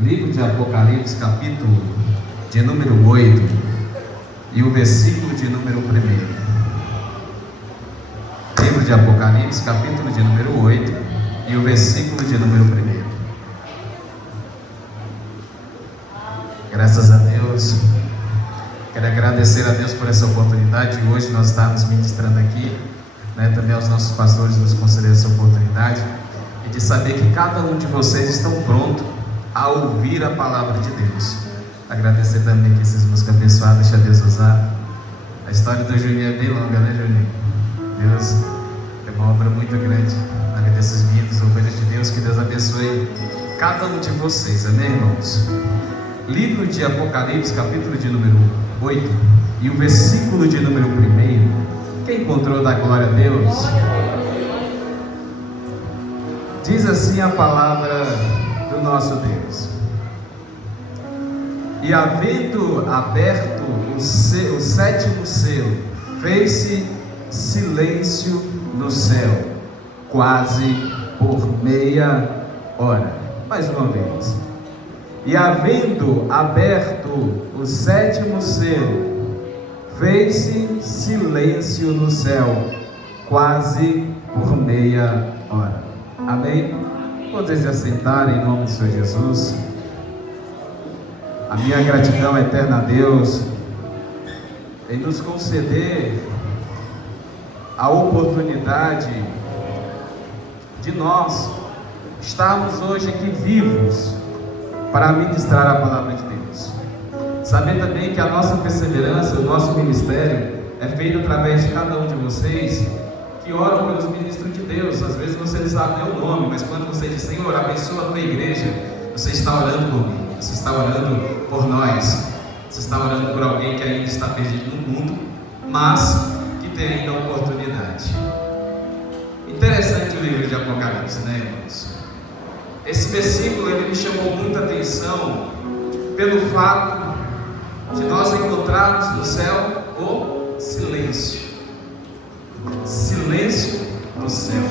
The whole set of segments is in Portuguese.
Livro de Apocalipse, capítulo de número 8 e o versículo de número 1. Livro de Apocalipse, capítulo de número 8 e o versículo de número 1. Graças a Deus. Quero agradecer a Deus por essa oportunidade de hoje nós estarmos ministrando aqui, também aos nossos pastores nos concederam essa oportunidade, e de saber que cada um de vocês estão prontos a ouvir a palavra de Deus. Agradecer também que esses músicos abençoados, deixa Deus usar. A história do Juninho é bem longa, né, Juninho? Deus tem uma obra muito grande na vida desses meninos, ovelhas de Deus. Que Deus abençoe cada um de vocês, amém, irmãos? Livro de Apocalipse, capítulo de número 8 e o versículo de número 1. Quem encontrou da glória a Deus? Diz assim a palavra do nosso Deus: e havendo aberto o sétimo selo, fez-se silêncio no céu, quase por meia hora. Mais uma vez. E havendo aberto o sétimo selo, fez-se silêncio no céu, quase por meia hora. Amém? Podem se assentar em nome do Senhor Jesus. A minha gratidão eterna a Deus em nos conceder a oportunidade de nós estarmos hoje aqui vivos para ministrar a palavra de Deus. Saber também que a nossa perseverança, o nosso ministério é feito através de cada um de vocês que oram pelos ministros de Deus. Às vezes você não sabe nem o nome, mas quando você diz: Senhor, abençoa a tua igreja, você está orando por mim, você está orando por nós, você está orando por alguém que ainda está perdido no mundo, mas que tem ainda a oportunidade. Interessante o livro de Apocalipse, né, irmãos? Esse versículo ele me chamou muita atenção pelo fato de nós encontrarmos no céu o silêncio. Silêncio no céu.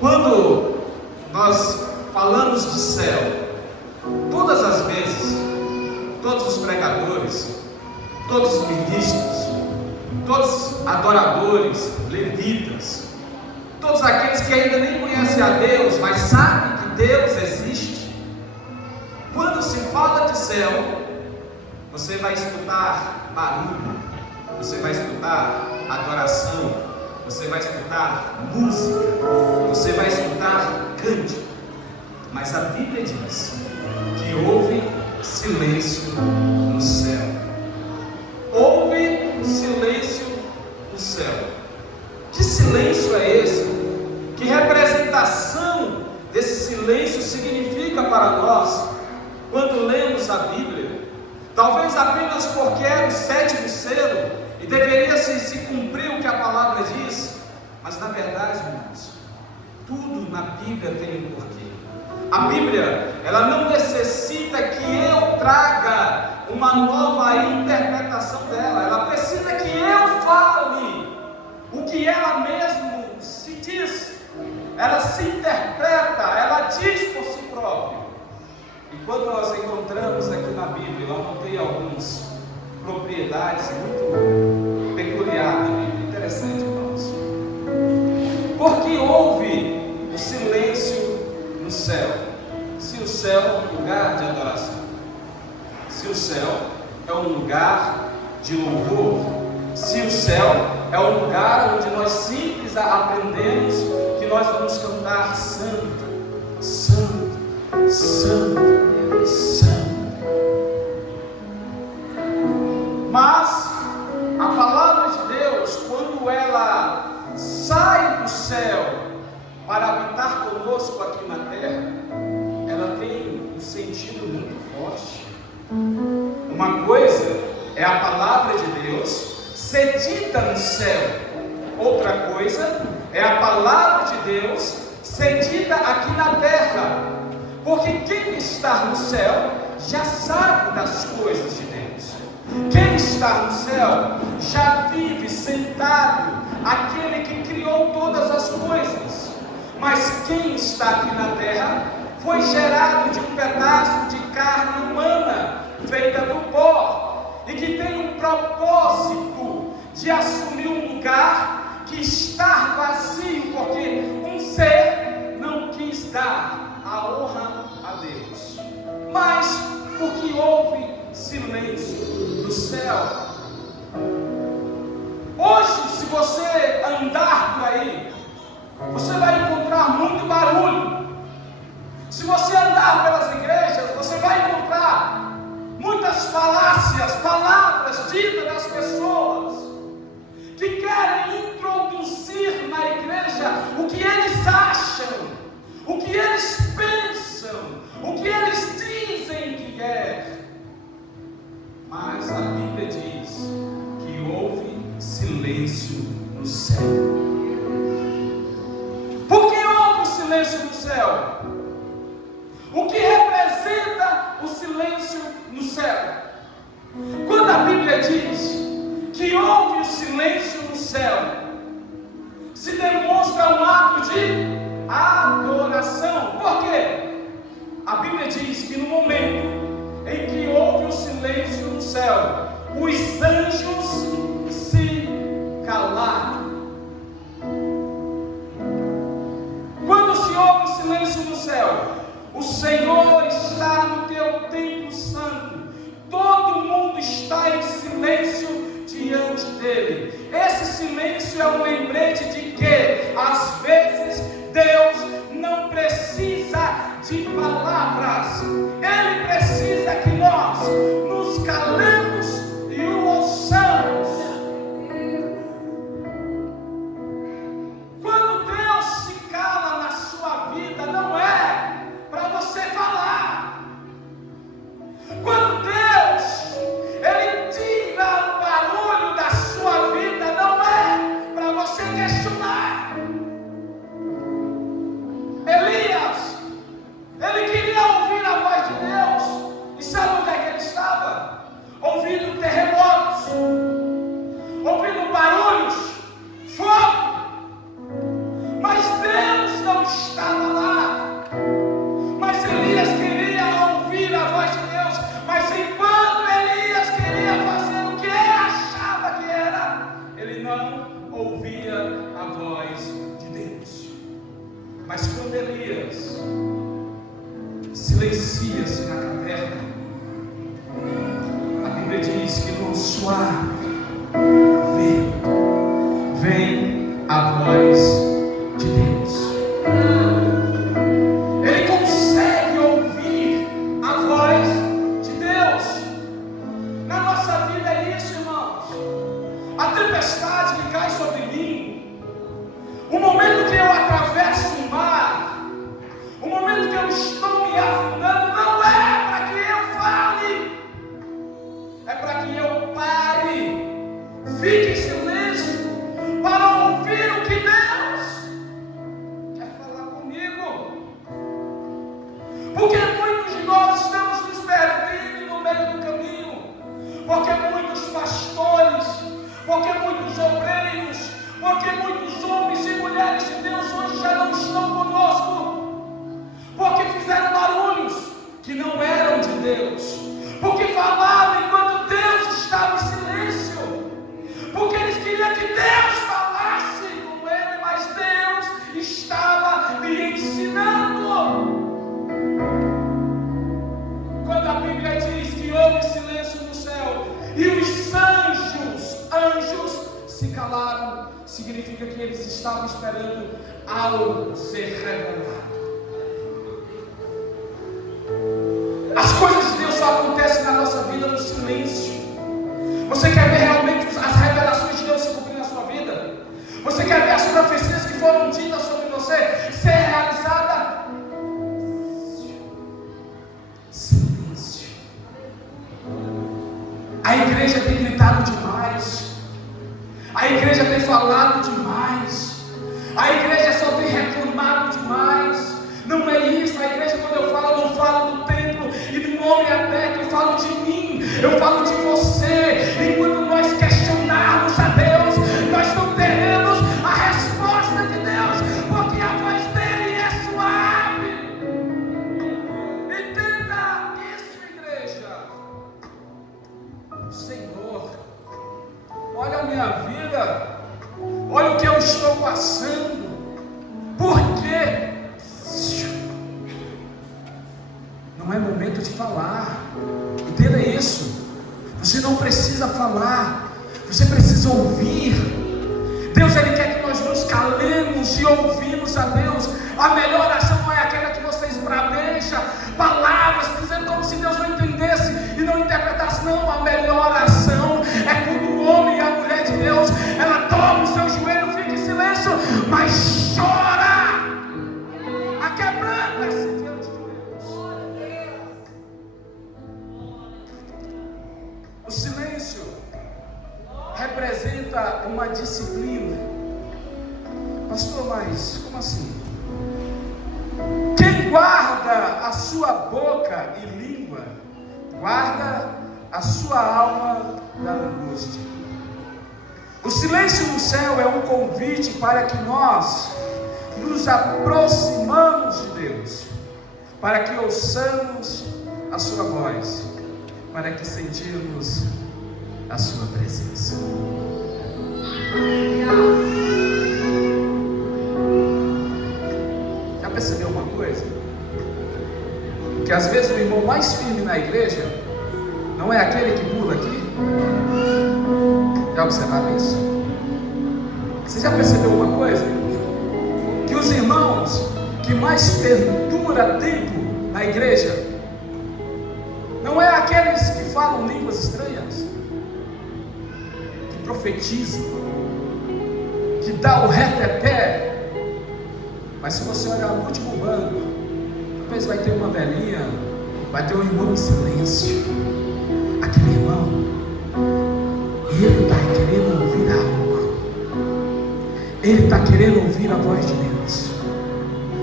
Quando nós falamos de céu, todas as vezes, todos os pregadores, todos os ministros, todos os adoradores, levitas, todos aqueles que ainda nem conhecem a Deus, mas sabem que Deus existe, quando se fala de céu, você vai escutar barulho, você vai escutar adoração, você vai escutar música, você vai escutar cântico. Mas a Bíblia diz que houve silêncio no céu. Houve silêncio no céu. Que silêncio é esse? Que representação desse silêncio significa para nós quando lemos a Bíblia? Talvez apenas porque era o sétimo selo e deveria se cumprir o que a palavra diz, mas na verdade, irmãos, tudo na Bíblia tem um porquê. A Bíblia, ela não necessita que eu traga uma nova interpretação dela, ela precisa que eu fale o que ela mesmo se diz. Ela se interpreta, ela diz por si própria. E quando nós encontramos aqui na Bíblia, eu anotei algumas propriedades muito peculiares da Bíblia. Interessante, irmãos. Porque houve o silêncio no céu. Se o céu é um lugar de adoração, se o céu é um lugar de louvor, se o céu é um lugar onde nós simples aprendemos que nós vamos cantar santo, santo, santo, santo. Mas a palavra de Deus, quando ela sai do céu para habitar conosco aqui na terra, ela tem um sentido muito forte. Uma coisa é a palavra de Deus ser dita no céu, outra coisa é a palavra de Deus ser dita aqui na terra. Porque quem está no céu já sabe das coisas de Deus. Quem está no céu já vive sentado aquele que criou todas as coisas. Mas quem está aqui na terra foi gerado de um pedaço de carne humana, feita do pó, e que tem um propósito de assumir um lugar que está vazio, porque um ser não quis dar a honra a Deus. Mas porque houve silêncio do céu. Hoje, se você andar por aí, você vai encontrar muito barulho. Se você andar pelas igrejas, você vai encontrar muitas falácias, palavras ditas das pessoas que querem introduzir na igreja o que eles acham, o que eles pensam, o que eles dizem que é. Mas a Bíblia diz que houve silêncio no céu. Por que houve silêncio no céu? O que representa o silêncio no céu? Quando a Bíblia diz que houve o silêncio no céu, se demonstra um ato de adoração. Por quê? A Bíblia diz que no momento em que houve o silêncio no céu, os anjos se calaram. Quando se ouve o silêncio no céu, o Senhor está no teu templo santo, todo mundo está em silêncio diante dele. Esse silêncio é um lembrete de que às vezes Deus não precisa de palavras, Ele precisa que nós nos calemos e o ouçamos. Quando Deus se cala na sua vida, não é para você falar. Quando Deus, Ele tira o barulho da sua vida, não é para você questionar. Elias, ele queria ouvir a voz de Deus, e sabe onde é que ele estava? Ouvindo terremotos, ouvindo barulhos, fogo. Mas Deus não estava lá. Mas Elias queria ouvir a voz de Deus. Mas enquanto Elias queria fazer o que ele achava que era, ele não ouvia a voz de Deus. Mas quando Elias silencia-se na caverna, a Bíblia diz que no suave vem a voz de Deus. Ele consegue ouvir a voz de Deus. Na nossa vida é isso, irmãos. A tempestade que cai sobre mim, o momento que eu atravesso o mar, o momento que eu estou me afundando, não é para que eu fale, é para que eu pare, fique em silêncio, para ouvir o que Deus quer falar comigo. Porque muitos de nós estamos nos perdendo no meio do caminho, porque muitos pastores, porque muitos obreiros, porque muitos homens e mulheres de Deus hoje já não estão conosco, porque fizeram barulhos que não eram de Deus, porque falavam enquanto Deus estava em silêncio, porque eles queriam que Deus falasse com ele, mas Deus estava lhe ensinando. Quando a Bíblia diz que houve silêncio no céu e os anjos se calaram, significa que eles estavam esperando algo ser revelado. As coisas de Deus só acontecem na nossa vida no silêncio. Você quer ver realmente as revelações de Deus se cumprir na sua vida? Você quer ver as profecias que foram ditas sobre você ser realizada? Silêncio. A igreja tem gritado demais. A igreja tem falado demais. A igreja só tem reclamado demais. Não é isso. A igreja, quando eu falo do templo e do nome aberto, eu falo de mim, eu falo de você. Enquanto nós questionarmos a Deus, nós não teremos a resposta de Deus, porque a voz dele é momento de falar. Entenda isso. Você não precisa falar, você precisa ouvir. Deus, Ele quer que nós nos calemos e ouvimos a Deus. A melhor oração não é aquela que você esbraveja palavras, dizendo como se Deus não entendesse e não interpretasse. Não, a melhor oração é quando o homem e a mulher de Deus, ela dobra o seu joelho, fica em silêncio, mas chora, aquebranta-se diante de Deus. O silêncio representa uma disciplina. Pastor, mas como assim? Quem guarda a sua boca e língua, guarda a sua alma da angústia. O silêncio no céu é um convite para que nós nos aproximamos de Deus, para que ouçamos a sua voz, para que sentirmos a sua presença. Já percebeu uma coisa? Que às vezes o irmão mais firme na igreja não é aquele que pula aqui. Já observaram isso? Você já percebeu uma coisa? Que os irmãos que mais perdura tempo na igreja não é aqueles que falam línguas estranhas, que profetizam, que dá o reteté. Mas se você olhar no último banco, talvez vai ter uma velhinha, vai ter um irmão em silêncio. Aquele irmão, ele está querendo ouvir algo, ele está querendo ouvir a voz de Deus.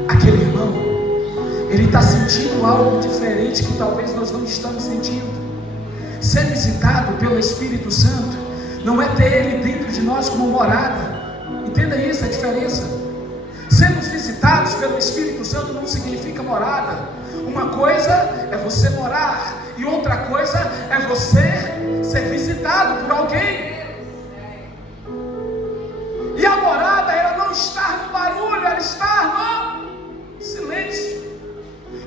Aquele irmão, ele está sentindo algo diferente que talvez nós não estamos sentindo. Ser visitado pelo Espírito Santo não é ter ele dentro de nós como morada. Entenda isso, a diferença. Sermos visitados pelo Espírito Santo não significa morada. Uma coisa é você morar e outra coisa é você ser visitado por alguém. E a morada, ela não está no barulho, ela está no silêncio.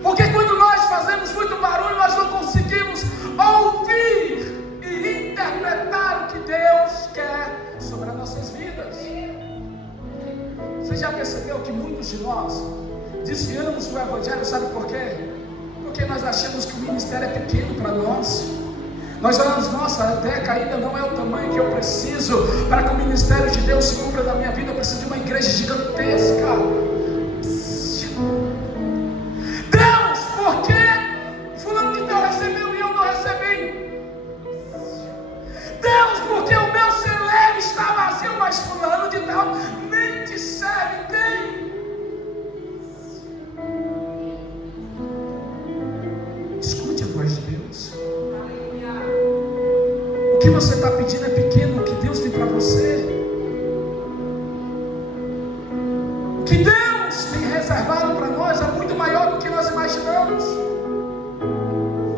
Porque quando nós fazemos muito barulho, nós não conseguimos ouvir e interpretar o que Deus quer sobre as nossas vidas. Você já percebeu que muitos de nós desviamos do Evangelho, sabe por quê? Porque nós achamos que o ministério é pequeno para nós. Nós olhamos, nossa, a Deca ainda não é o tamanho que eu preciso para que o ministério de Deus se cumpra na minha vida. Eu preciso de uma igreja gigantesca. Deus, por que fulano de tal recebeu e eu não recebi? Deus, porque o meu celeiro está vazio, mas fulano de tal nem te serve, tem. Escute a voz de Deus. O que você está pedindo é pequeno, o que Deus tem para você. O que Deus tem reservado para nós é muito maior do que nós imaginamos.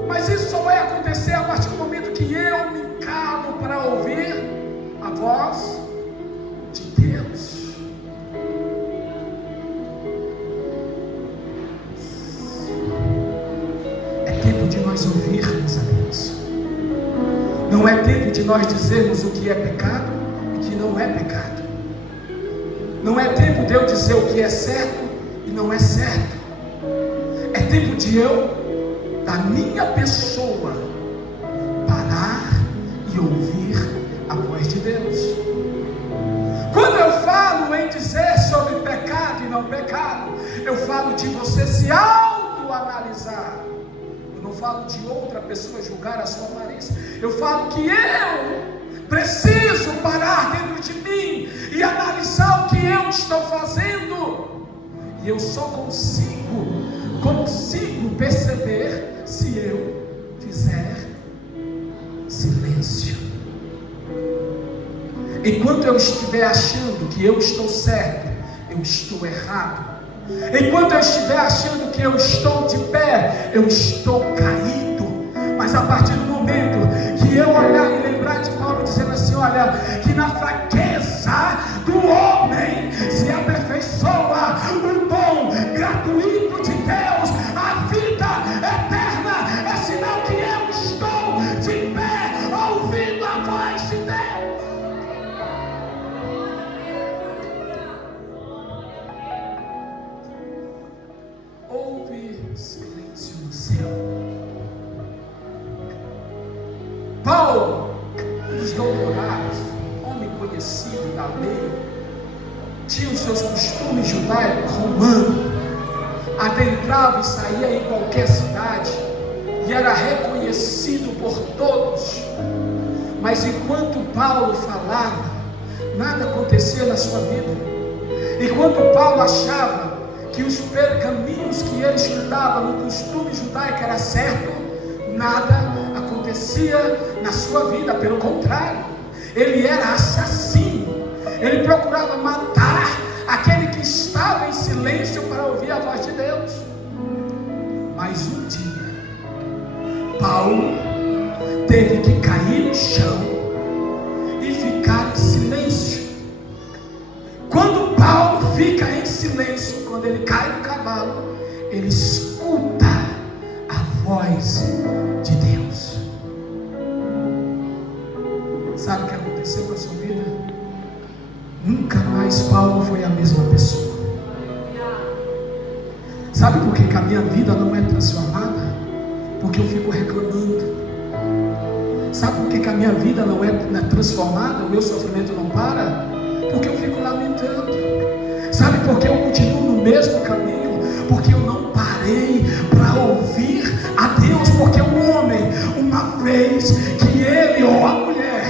Mas isso só vai acontecer a partir do momento que eu me calo para ouvir a voz de Deus. É tempo de nós ouvirmos a Deus. Não é tempo de nós dizermos o que é pecado e o que não é pecado. Não é tempo de eu dizer o que é certo e não é certo. É tempo de eu, da minha pessoa, parar e ouvir a voz de Deus. Quando eu falo em dizer sobre pecado e não pecado, eu falo de você se autoanalisar. Eu não falo de outra pessoa julgar a sua aparência. Eu falo que eu preciso parar dentro de mim e analisar o que eu estou fazendo. E eu só consigo perceber se eu fizer silêncio. Enquanto eu estiver achando que eu estou certo, eu estou errado. Enquanto eu estiver achando que eu estou de pé, eu estou caído. Mas a partir do momento que eu olhar e lembrar de Paulo dizendo assim, olha, que na fraqueza do homem se aperfeiçoa o dom gratuito de Deus, a vida eterna céu. Paulo, um dos doutorados, homem conhecido da lei, tinha os seus costumes judaicos romanos, adentrava e saía em qualquer cidade e era reconhecido por todos. Mas enquanto Paulo falava, nada acontecia na sua vida. Enquanto Paulo achava que os caminhos que ele estudava no costume judaico era certo, nada acontecia na sua vida. Pelo contrário, ele era assassino. Ele procurava matar aquele que estava em silêncio para ouvir a voz de Deus. Mas um dia, Paulo teve que cair no chão e ficar em silêncio. Quando Paulo fica em silêncio, quando ele cai do cavalo, ele escuta a voz de Deus. Sabe o que aconteceu com a sua vida? Nunca mais Paulo foi a mesma pessoa. Sabe por que a minha vida não é transformada? Porque eu fico reclamando. Sabe por que a minha vida não é transformada? O meu sofrimento não para? Porque eu fico lamentando. Sabe por que eu continuo no mesmo caminho? Porque eu não parei para ouvir a Deus. Porque o homem, uma vez que ele ou a mulher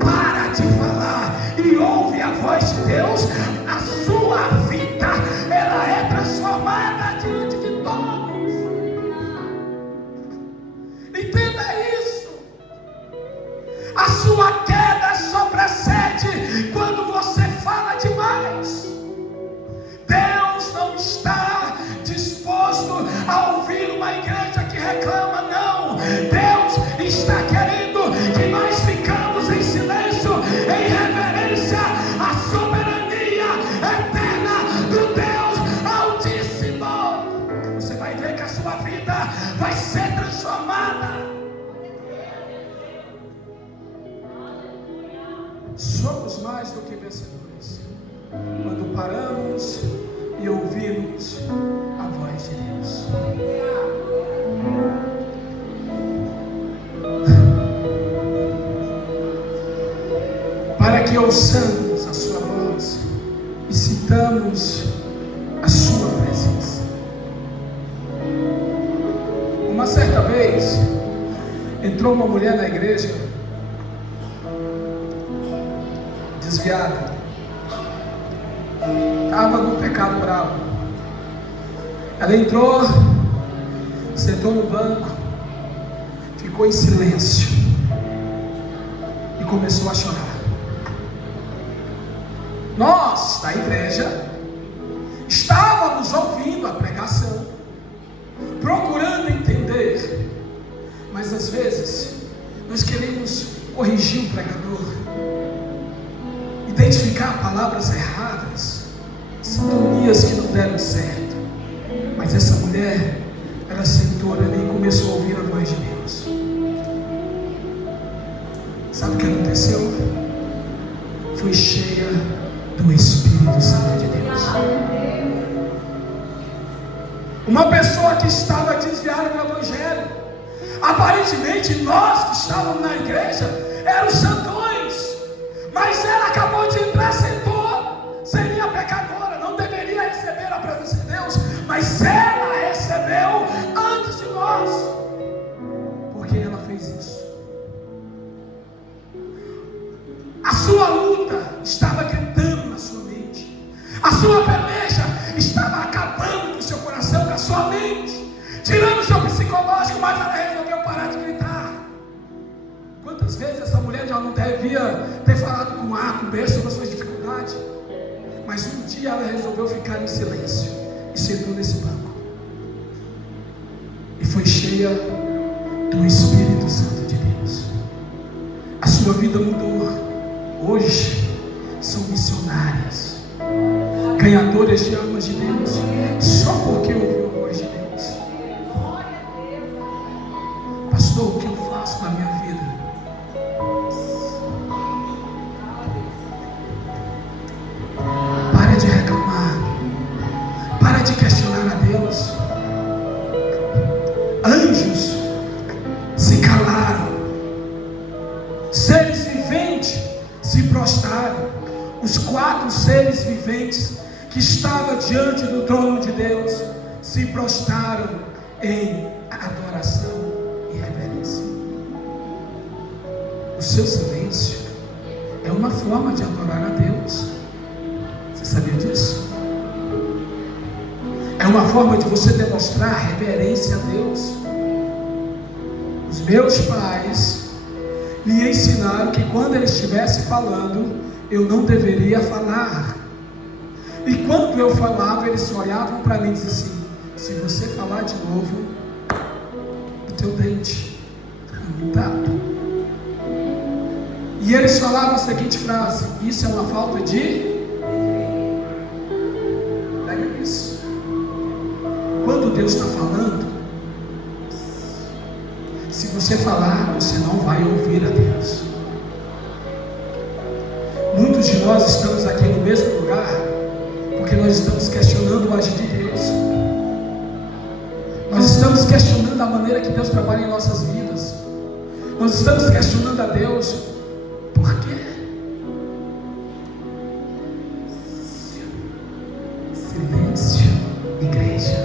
para de falar e ouve a voz de Deus, a sua vida ela é transformada diante de todos. Entenda isso. A sua queda sobrecede quando você fala demais. Deus não está disposto a ouvir uma igreja que reclama, não. Deus está querendo que nós ficamos em silêncio, em reverência à soberania eterna do Deus Altíssimo. Você vai ver que a sua vida vai ser transformada. Somos mais do que vencedores quando paramos e ouvimos a voz de Deus. Para que ouçamos a sua voz e sintamos a sua presença. Uma certa vez entrou uma mulher na igreja desviada, estava no pecado bravo. Ela entrou, sentou no banco, ficou em silêncio e começou a chorar. Nós da igreja estávamos ouvindo a pregação, procurando entender, mas às vezes nós queremos corrigir o pregador, identificar palavras erradas, sintonias que não deram certo. Mas essa mulher, ela sentou ali e começou a ouvir a voz de Deus. Sabe o que aconteceu? Foi cheia do Espírito Santo de Deus. Uma pessoa que estava desviada do Evangelho. Aparentemente nós que estávamos na igreja éramos santões, mas ela acabou de entrar, sentou, seria pecadora, não deveria receber a presença de Deus, mas ela recebeu antes de nós. Por que ela fez isso? A sua luta estava gritando na sua mente, a sua peleja estava acabando com o seu coração, com a sua mente, tirando o seu psicológico, mas ela resolveu parar de gritar. Quantas vezes essa mulher já não devia ter falado com A, com B sobre as suas dificuldades? Mas um dia ela resolveu ficar em silêncio e sentou nesse banco e foi cheia do Espírito Santo de Deus. A sua vida mudou. Hoje são missionárias, ganhadoras de almas de Deus, só porque ouviu a voz de Deus. Pastor, o que eu faço na minha vida? Para de reclamar, para de questionar a Deus. Ame viventes que estavam diante do trono de Deus se prostraram em adoração e reverência. O seu silêncio é uma forma de adorar a Deus. Você sabia disso? É uma forma de você demonstrar reverência a Deus. Os meus pais me ensinaram que quando ele estivesse falando, eu não deveria falar. E quando eu falava, eles olhavam para mim e diziam assim: se você falar de novo, o teu dente me tapa. E eles falavam a seguinte frase: isso é uma falta de... Pega isso. Quando Deus está falando, se você falar, você não vai ouvir a Deus. Muitos de nós estamos aqui no mesmo lugar porque nós estamos questionando o agir de Deus. Nós estamos questionando a maneira que Deus trabalha em nossas vidas. Nós estamos questionando a Deus. Por quê? Silêncio, igreja.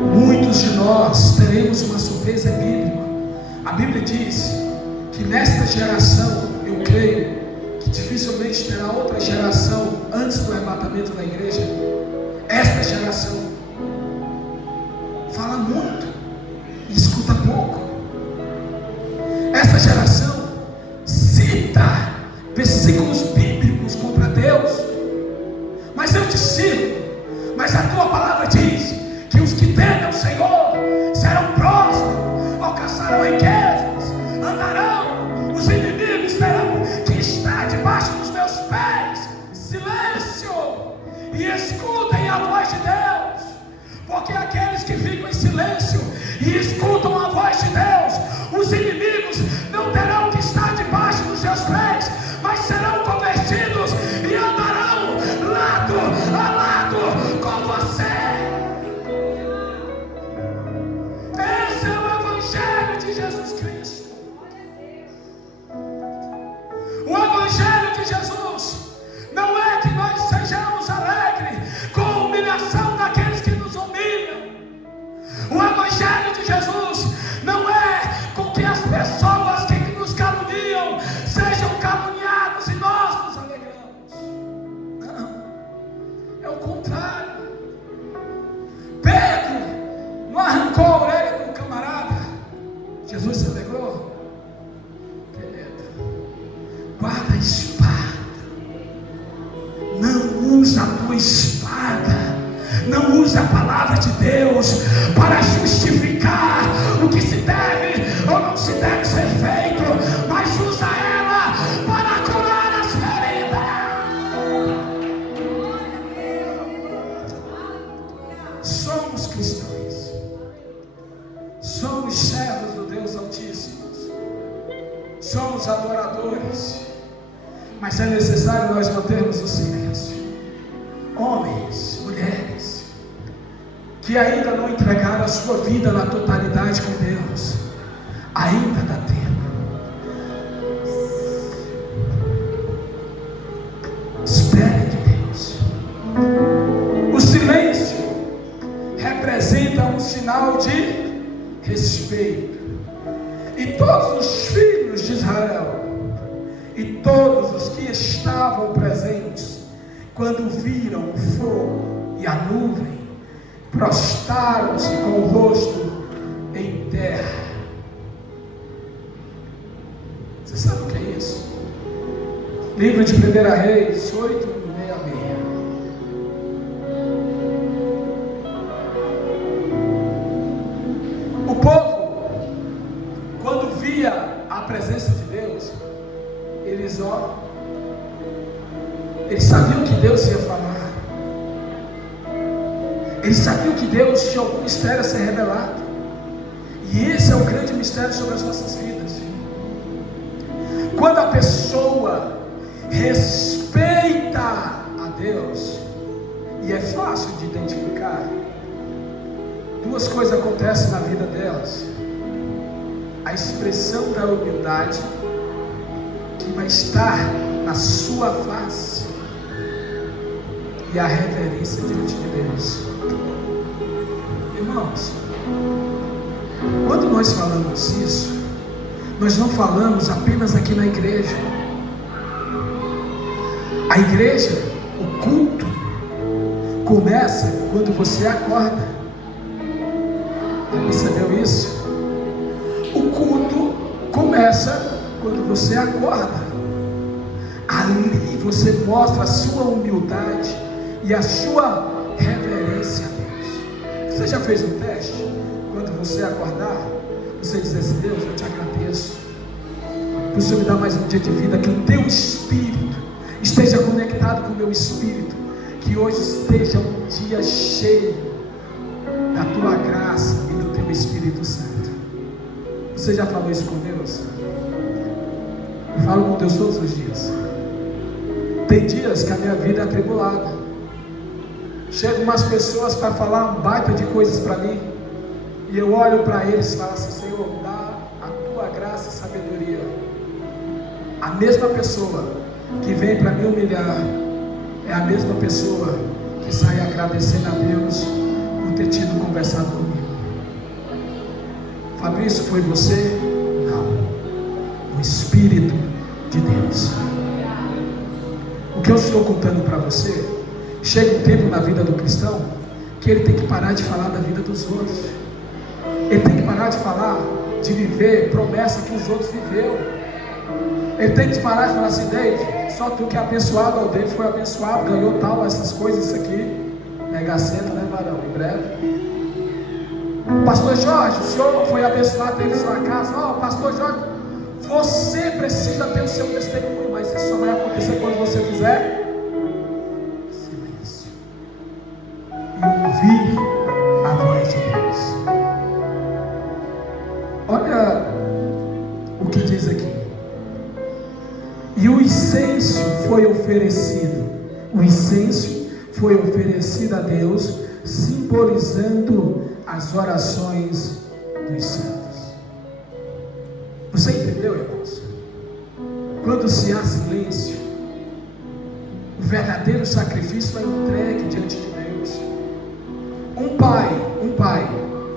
Muitos de nós teremos uma surpresa bíblica. A Bíblia diz que nesta geração, eu creio que dificilmente terá outra geração antes do arrebatamento da igreja. Esta geração fala muito e escuta pouco. Esta geração cita versículos bíblicos contra Deus, mas eu te cito, mas a tua palavra diz que os que temem ao Senhor serão prósperos, alcançarão riquezas, andarão, os inimigos terão que estar debaixo dos meus pés. Silêncio, e escutem a voz de Deus, porque aqueles que ficam em silêncio e escutam a voz de Deus, os inimigos não terão que estar debaixo dos seus pés, mas serão convertidos e andarão lado a lado com você. Esse é o Evangelho de Jesus Cristo. O Evangelho de Jesus não é que nós sejamos alegres com a humilhação daqueles que nos humilham. O Evangelho de Jesus não é com que as pessoas que nos caluniam sejam caluniadas e nós nos alegramos. Não, é o contrário. Pedro não arrancou a orelha do camarada, Jesus se alegrou. Guarda a espada, não usa a tua espada, não usa a palavra de Deus para justificar o que se deve ou não se deve ser feito, mas usa ela para curar as feridas. Somos cristãos, somos servos do Deus Altíssimo, somos adoradores, mas é necessário nós mantermos o silêncio. Homens, mulheres, que ainda não entregaram a sua vida na totalidade com Deus, ainda dá tempo. Espere de Deus. O silêncio representa um sinal de respeito. E todos os filhos de Israel e todos os que estavam presentes, quando viram o fogo e a nuvem, prostraram-se com o rosto em terra. Você sabe o que é isso? Livro de 1 Reis 8:66. O povo, quando via a presença de Deus, eles sabiam que Deus ia falar. Eles sabiam que Deus tinha algum mistério a ser revelado. E esse é o grande mistério sobre as nossas vidas. Quando a pessoa respeita a Deus, e é fácil de identificar, duas coisas acontecem na vida delas: a expressão da humildade, que vai estar na sua face e a reverência diante de Deus. Irmãos, quando nós falamos isso, nós não falamos apenas aqui na igreja. A igreja, o culto, começa quando você acorda. Percebeu isso? O culto começa quando você acorda. Ali você mostra a sua humildade e a sua reverência a Deus. Você já fez um teste? Quando você acordar, você diz assim: Deus, eu te agradeço por o Senhor me dar mais um dia de vida, que o teu espírito esteja conectado com o meu espírito, que hoje esteja um dia cheio da tua graça e do teu Espírito Santo. Você já falou isso com Deus? Eu falo com Deus todos os dias. Tem dias que a minha vida é atribulada. Chegam umas pessoas para falar um baita de coisas para mim, e eu olho para eles e falo assim: Senhor, dá a tua graça e sabedoria. A mesma pessoa que vem para me humilhar é a mesma pessoa que sai agradecendo a Deus por ter tido conversado comigo. Fabrício, foi você? Não. O Espírito de Deus. O que eu estou contando para você, chega um tempo na vida do cristão que ele tem que parar de falar da vida dos outros. Ele tem que parar de falar, de viver promessa que os outros viveram. Ele tem que parar de falar assim: David, só tu que é abençoado. O David foi abençoado, ganhou tal, essas coisas, isso aqui. Mega Sena, né, varão? Em breve. Pastor Jorge, o senhor foi abençoado, teve sua casa. Ó, Pastor Jorge, você precisa ter o seu testemunho, mas isso só vai acontecer quando você fizer silêncio e ouvir a voz de Deus. Olha o que diz aqui. E o incenso foi oferecido. O incenso foi oferecido a Deus, simbolizando as orações dos santos. Você entendeu, irmãos? Quando se há silêncio, o verdadeiro sacrifício é entregue diante de Deus. Um pai,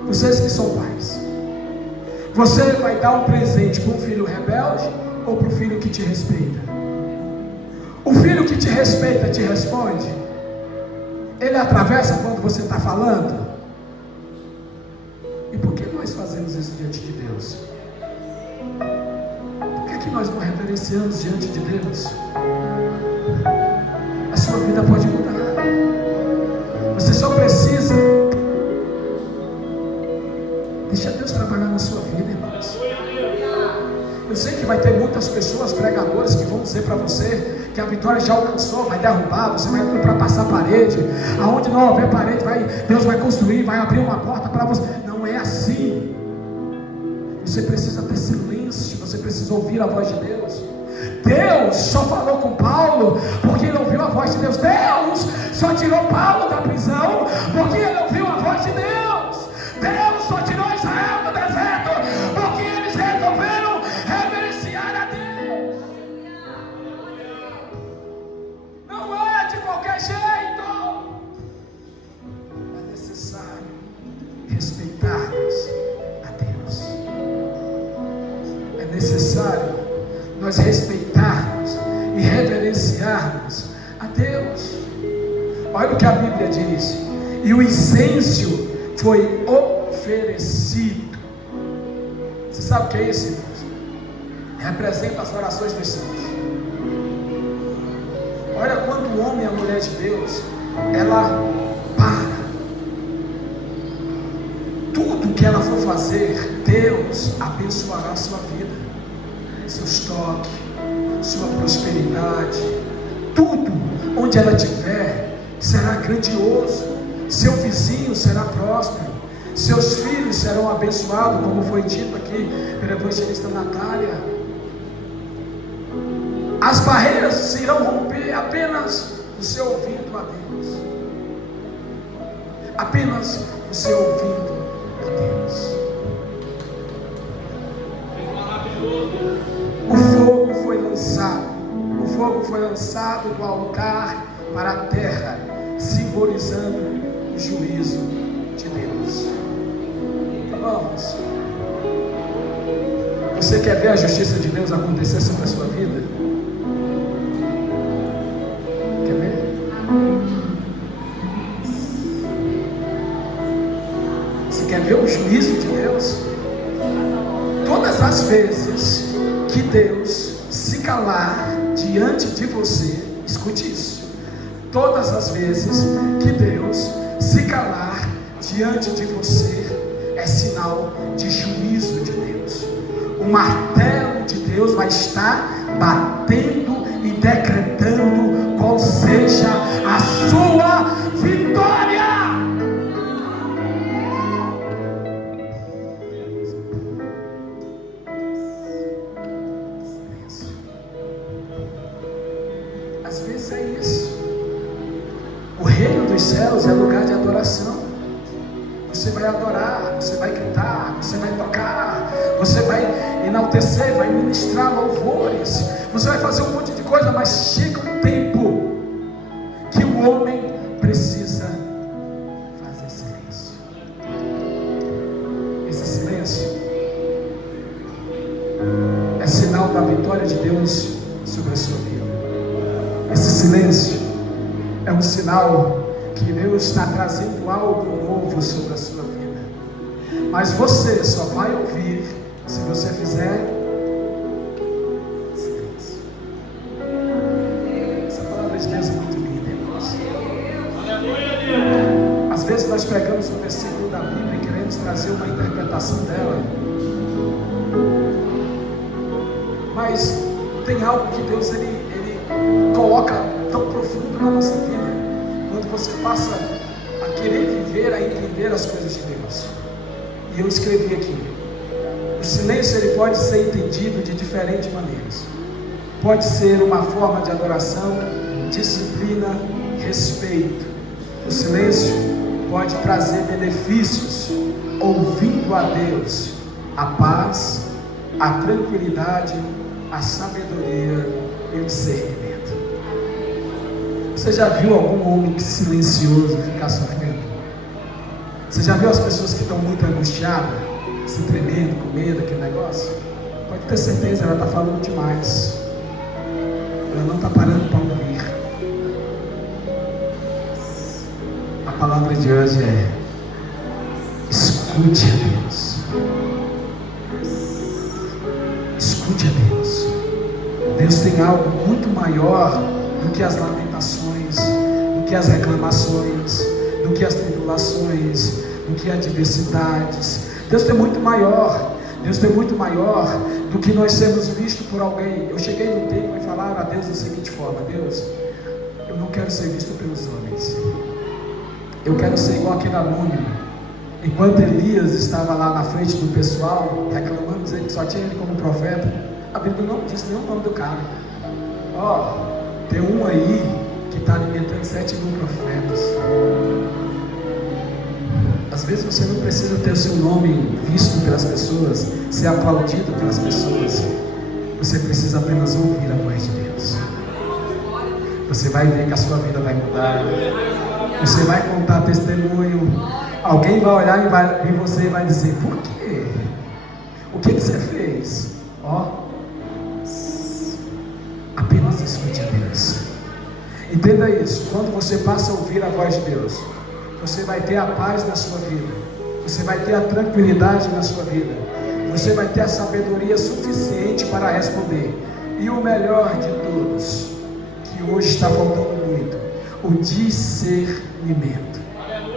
vocês que são pais, você vai dar um presente para um filho rebelde ou para o filho que te respeita? O filho que te respeita te responde? Ele atravessa quando você está falando? E por que nós fazemos isso diante de Deus? Por que nós não reverenciamos diante de Deus? A sua vida pode mudar. Você só precisa deixar Deus trabalhar na sua vida, irmãos. Eu sei que vai ter muitas pessoas, pregadores, que vão dizer para você que a vitória já alcançou, vai derrubar, você vai ultrapassar a parede. Aonde não houver parede, Deus vai construir, vai abrir uma porta para você. Não é assim. Você precisa ter silêncio, você precisa ouvir a voz de Deus. Deus só falou com Paulo porque ele ouviu a voz de Deus. Deus só tirou Paulo da prisão porque ele ouviu a voz de Deus. Deus só tirou Israel do deserto porque eles resolveram reverenciar a Deus. Não é de qualquer jeito. É necessário respeitarmos a Deus. É necessário nós respeitarmos e reverenciarmos a Deus. Olha o que a Bíblia diz. E o incenso foi oferecido. Você sabe o que é isso, irmãos? Representa as orações dos santos. Olha, quando o homem e a mulher de Deus, ela para tudo que ela for fazer, Deus abençoará a sua vida, seus toques, sua prosperidade, tudo onde ela estiver será grandioso. Seu vizinho será próspero, seus filhos serão abençoados, como foi dito aqui pela evangelista Natália. As barreiras se irão romper apenas você ouvindo a Deus, apenas você ouvindo a Deus. O fogo foi lançado foi lançado do altar para a terra, simbolizando o juízo de Deus. Vamos. Você quer ver a justiça de Deus acontecer sobre a sua vida? Quer ver? Você quer ver o juízo de Deus? Todas as vezes que Deus se calar diante de você, escute isso. Todas as vezes que Deus se calar diante de você, é sinal de juízo de Deus. O martelo de Deus vai estar batendo e decretando qual seja a sua vitória. Às vezes é isso. O reino dos céus é lugar de adoração. Você vai adorar, você vai gritar, você vai tocar, você vai enaltecer, vai ministrar louvores, você vai fazer um monte de coisa, mas chega um tempo que o homem precisa fazer silêncio. Esse silêncio é sinal da vitória de Deus sobre a sua vida. Esse silêncio é um sinal que Deus está trazendo algo novo sobre a sua vida. Mas você só vai ouvir se você fizer silêncio. Essa palavra de Deus é muito linda, irmãos. Às vezes nós pegamos um versículo da Bíblia e queremos trazer uma interpretação dela. Mas tem algo que Deus ele coloca tão profundo na nossa vida. Quando você passa a querer viver, a entender as coisas de Deus. E eu escrevi aqui: o silêncio ele pode ser entendido de diferentes maneiras. Pode ser uma forma de adoração, disciplina, respeito. O silêncio pode trazer benefícios, ouvindo a Deus, a paz, a tranquilidade, a sabedoria e o discernimento. Você já viu algum homem silencioso ficar sofrendo? Você já viu as pessoas que estão muito angustiadas, se tremendo, com medo, aquele negócio? Pode ter certeza, ela está falando demais. Ela não está parando para ouvir. A palavra de hoje é: escute a Deus. Escute a Deus. Deus tem algo muito maior do que as lamentações, do que as reclamações, do que as tribulações, do que as adversidades. Deus tem muito maior. Deus tem muito maior do que nós sermos vistos por alguém. Eu cheguei no tempo e falaram a Deus da seguinte forma: Deus, eu não quero ser visto pelos homens. Eu quero ser igual aquele aluno. Enquanto Elias estava lá na frente do pessoal, reclamando, dizendo que só tinha ele como profeta, a Bíblia não diz nem o nome do cara. Tem um aí que está alimentando 7.000 profetas. Às vezes você não precisa ter o seu nome visto pelas pessoas, ser aplaudido pelas pessoas. Você precisa apenas ouvir a voz de Deus. Você vai ver que a sua vida vai mudar. Você vai contar testemunho. Alguém vai olhar em você e vai dizer: por quê? O que você fez? Apenas escute a Deus. Entenda isso. Quando você passa a ouvir a voz de Deus, você vai ter a paz na sua vida. Você vai ter a tranquilidade na sua vida. Você vai ter a sabedoria suficiente para responder. E o melhor de todos, que hoje está faltando muito, o discernimento,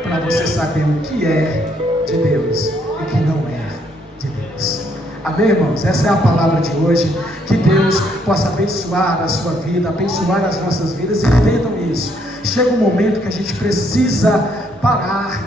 para você saber o que é de Deus e o que não é de Deus. Amém, irmãos? Essa é a palavra de hoje. Que Deus possa abençoar a sua vida, abençoar as nossas vidas. Entendam isso. Chega um momento que a gente precisa parar